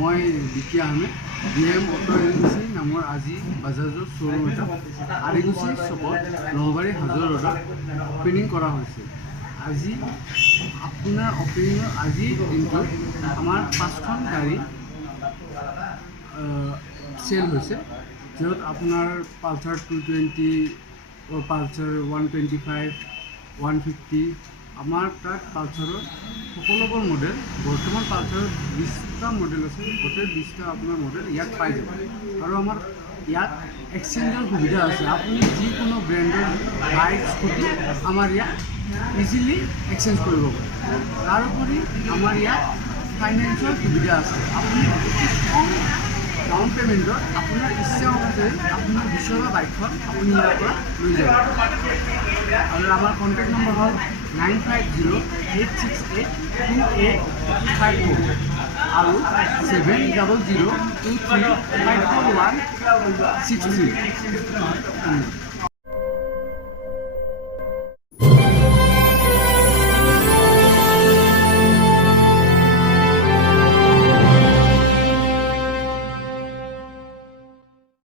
মই বিকি Ahmed DM auto agency নামৰ আজি বাজাজৰ শ্ব'ৰুম এটা আৰিগুচি চকত নলবাৰী হাজোৰ ৰোডত অপেনিং কৰা হৈছে। আজি আপোনাৰ অপেনিঙৰ আজিৰ দিনটোত আমাৰ 5খন গাড়ী চেল হৈছে, য'ত আপোনাৰ পালচাৰ 220, পালচাৰ 125, 150 আমাৰ তাত পালচাৰৰ সকলোবোৰ মডেল বৰ্তমান পালচাৰত 20টা মডেল আছে। গোটেই 20টা আপোনাৰ মডেল ইয়াত পাই যাব আৰু আমাৰ ইয়াত এক্সচেঞ্জৰ সুবিধা আছে। আপুনি যিকোনো ব্ৰেণ্ডৰ বাইক স্কুটি আমাৰ ইয়াত ইজিলি এক্সচেঞ্জ কৰিব পাৰে। তাৰোপৰি আমাৰ ইয়াত ফাইনেন্সৰ সুবিধা আছে। আপুনি কম ডাউন পে'মেণ্টত আপোনাৰ ইচ্ছা অনুযায়ী আপোনাৰ বিচৰা বাইকখন আপুনি ইয়াৰ পৰা লৈ যাব। আৰু আমাৰ কণ্টেক্ট নম্বৰ হ'ল 9508682854 আৰু 7002354163।